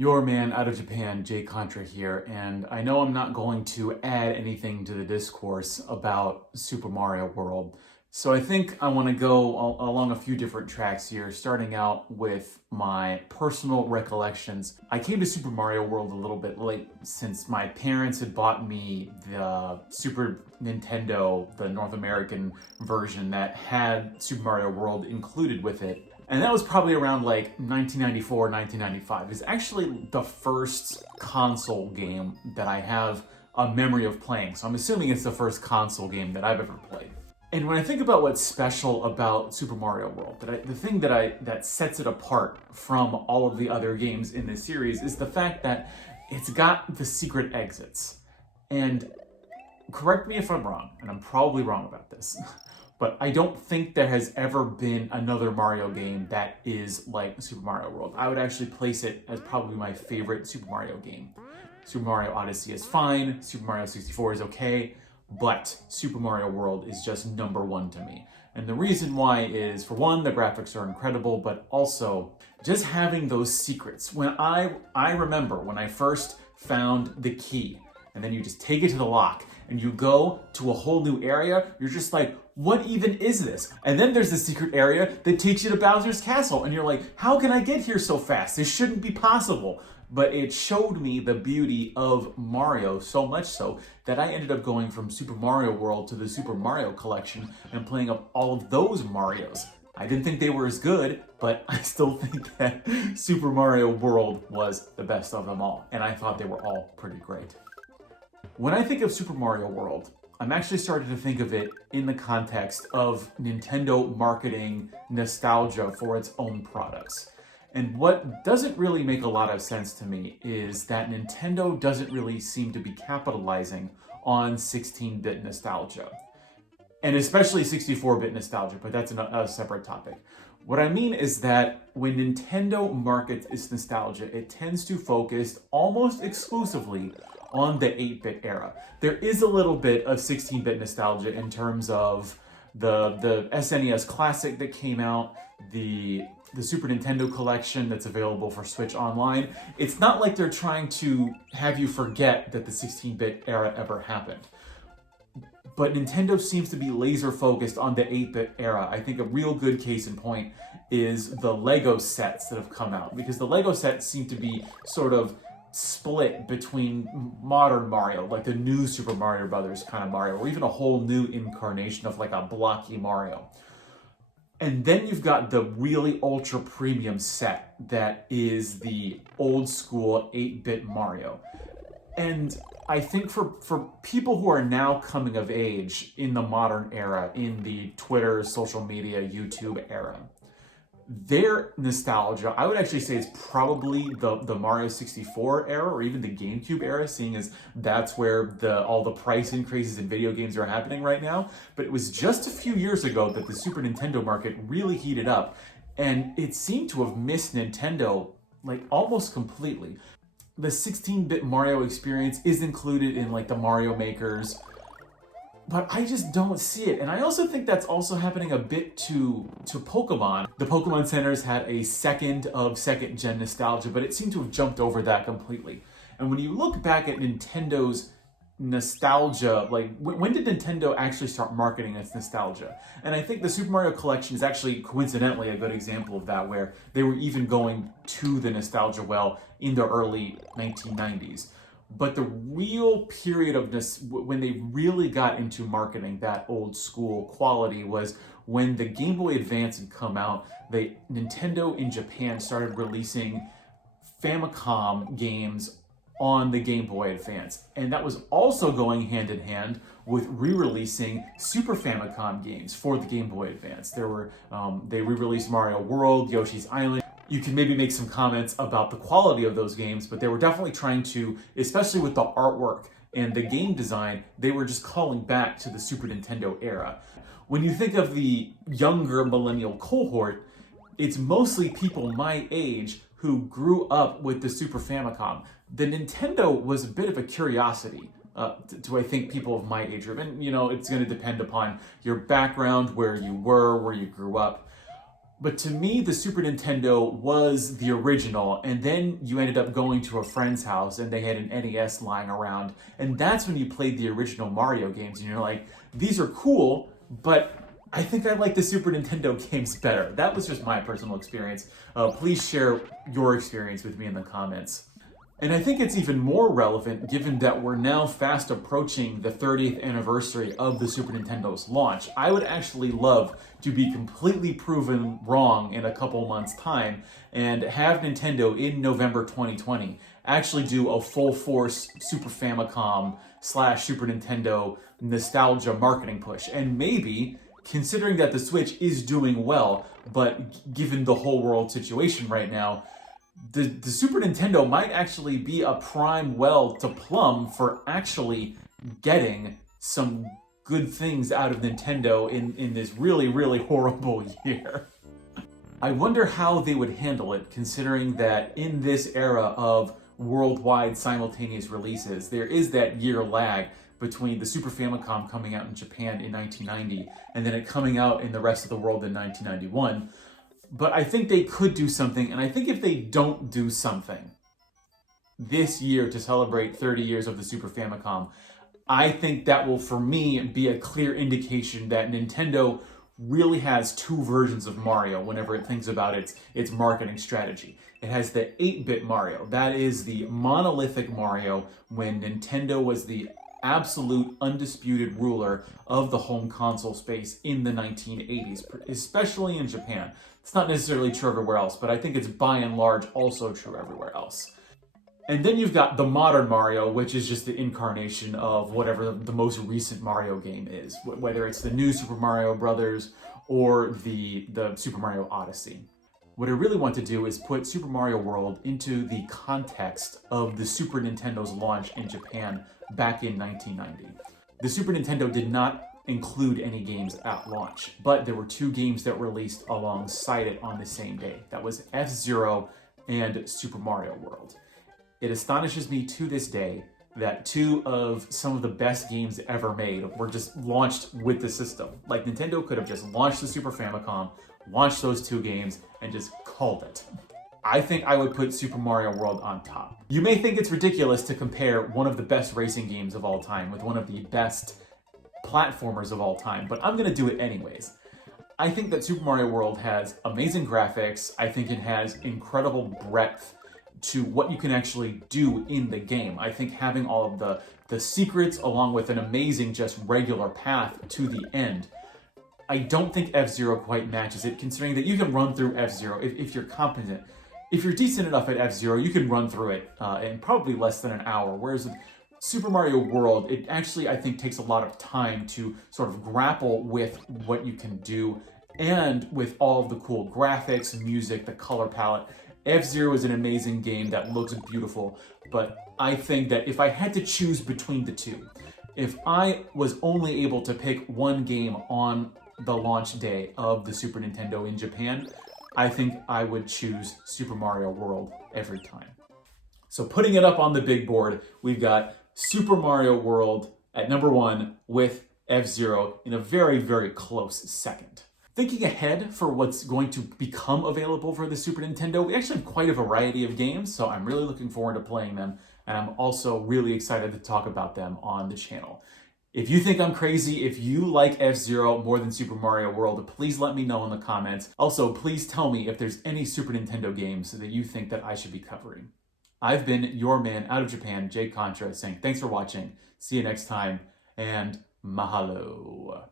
Your man out of Japan, Jay Contra here, and I know I'm not going to add anything to the discourse about Super Mario World, so I think I want to go along a few different tracks here, starting out with my personal recollections. I came to Super Mario World a little bit late since my parents had bought me the Super Nintendo, the North American version that had Super Mario World included with it. And that was probably around like 1994, 1995. It's actually the first console game that I have a memory of playing. So I'm assuming it's the first console game that I've ever played. And when I think about what's special about Super Mario World, the thing that sets it apart from all of the other games in this series is the fact that it's got the secret exits. And correct me if I'm wrong, and I'm probably wrong about this, but I don't think there has ever been another Mario game that is like Super Mario World. I would actually place it as probably my favorite Super Mario game. Super Mario Odyssey is fine, Super Mario 64 is okay, but Super Mario World is just number one to me. And the reason why is, for one, the graphics are incredible, but also just having those secrets. When I remember when I first found the key, and then you just take it to the lock, and you go to a whole new area, you're just like, what even is this? And then there's the secret area that takes you to Bowser's Castle, and you're like, how can I get here so fast? This shouldn't be possible. But it showed me the beauty of Mario so much so that I ended up going from Super Mario World to the Super Mario Collection and playing up all of those Marios. I didn't think they were as good, but I still think that Super Mario World was the best of them all, and I thought they were all pretty great. When I think of Super Mario World, I'm actually starting to think of it in the context of Nintendo marketing nostalgia for its own products. And what doesn't really make a lot of sense to me is that Nintendo doesn't really seem to be capitalizing on 16-bit nostalgia. And especially 64-bit nostalgia, but that's a separate topic. What I mean is that when Nintendo markets its nostalgia, it tends to focus almost exclusively on the 8-bit era. There is a little bit of 16-bit nostalgia in terms of the SNES Classic that came out, the Super Nintendo Collection that's available for Switch Online. It's not like they're trying to have you forget that the 16-bit era ever happened. But Nintendo seems to be laser focused on the 8-bit era. I think a real good case in point is the Lego sets that have come out, because the Lego sets seem to be sort of split between modern Mario, like the new Super Mario Brothers kind of Mario, or even a whole new incarnation of like a blocky Mario. And then you've got the really ultra premium set that is the old school 8-bit Mario. And I think for people who are now coming of age in the modern era, in the Twitter, social media, YouTube era, their nostalgia, I would actually say, is probably the Mario 64 era, or even the GameCube era, seeing as that's where all the price increases in video games are happening right now. But it was just a few years ago that the Super Nintendo market really heated up, and it seemed to have missed Nintendo like almost completely. The 16-bit Mario experience is included in like the Mario Makers, but I just don't see it. And I also think that's also happening a bit to Pokemon. The Pokemon centers had a second gen nostalgia, but it seemed to have jumped over that completely. And when you look back at Nintendo's nostalgia, like when did Nintendo actually start marketing its nostalgia? And I think the Super Mario Collection is actually coincidentally a good example of that, where they were even going to the nostalgia well in the early 1990s. But the real period of when they really got into marketing that old school quality was when the Game Boy Advance had come out. Nintendo in Japan started releasing Famicom games on the Game Boy Advance. And that was also going hand in hand with re-releasing Super Famicom games for the Game Boy Advance. They re-released Mario World, Yoshi's Island. You can maybe make some comments about the quality of those games, but they were definitely trying to, especially with the artwork and the game design, they were just calling back to the Super Nintendo era. When you think of the younger millennial cohort, it's mostly people my age who grew up with the Super Famicom. The Nintendo was a bit of a curiosity to I think people of my age group. And, it's going to depend upon your background, where you were, where you grew up. But to me, the Super Nintendo was the original, and then you ended up going to a friend's house and they had an NES lying around, and that's when you played the original Mario games, and you're like, these are cool, but I think I like the Super Nintendo games better. That was just my personal experience. Please share your experience with me in the comments. And I think it's even more relevant given that we're now fast approaching the 30th anniversary of the Super Nintendo's launch. I would actually love to be completely proven wrong in a couple months' time and have Nintendo in November 2020 actually do a full force Super Famicom / Super Nintendo nostalgia marketing push. And maybe, considering that the Switch is doing well, but given the whole world situation right now, the Super Nintendo might actually be a prime well to plumb for actually getting some good things out of Nintendo in this really, really horrible year. I wonder how they would handle it, considering that in this era of worldwide simultaneous releases, there is that year lag between the Super Famicom coming out in Japan in 1990 and then it coming out in the rest of the world in 1991. But I think they could do something, and I think if they don't do something this year to celebrate 30 years of the Super Famicom, I think that will, for me, be a clear indication that Nintendo really has two versions of Mario whenever it thinks about its marketing strategy. It has the 8-bit Mario. That is the monolithic Mario when Nintendo was the absolute undisputed ruler of the home console space in the 1980s, especially in Japan. It's not necessarily true everywhere else, but I think it's by and large also true everywhere else. And then you've got the modern Mario, which is just the incarnation of whatever the most recent Mario game is, whether it's the new Super Mario Brothers or the Super Mario Odyssey. What I really want to do is put Super Mario World into the context of the Super Nintendo's launch in Japan back in 1990. The Super Nintendo did not include any games at launch, but there were two games that released alongside it on the same day. That was F-Zero and Super Mario World. It astonishes me to this day that two of some of the best games ever made were just launched with the system. Like, Nintendo could have just launched the Super Famicom, launched those two games, and just called it. I think I would put Super Mario World on top. You may think it's ridiculous to compare one of the best racing games of all time with one of the best platformers of all time, but I'm gonna do it anyways. I think that Super Mario World has amazing graphics. I think it has incredible breadth to what you can actually do in the game. I think having all of the secrets along with an amazing just regular path to the end. I don't think F-Zero quite matches it, considering that you can run through F-Zero if you're competent. If you're decent enough at F-Zero, you can run through it in probably less than an hour, whereas with Super Mario World, it actually, I think, takes a lot of time to sort of grapple with what you can do and with all of the cool graphics, music, the color palette. F-Zero is an amazing game that looks beautiful, but I think that if I had to choose between the two, if I was only able to pick one game on the launch day of the Super Nintendo in Japan, I think I would choose Super Mario World every time. So putting it up on the big board, we've got Super Mario World at number 1 with F-Zero in a very, very close second. Thinking ahead for what's going to become available for the Super Nintendo, we actually have quite a variety of games, so I'm really looking forward to playing them, and I'm also really excited to talk about them on the channel. If you think I'm crazy, if you like F-Zero more than Super Mario World, please let me know in the comments. Also, please tell me if there's any Super Nintendo games that you think that I should be covering. I've been your man out of Japan, Jay Contra, saying thanks for watching, see you next time, and mahalo.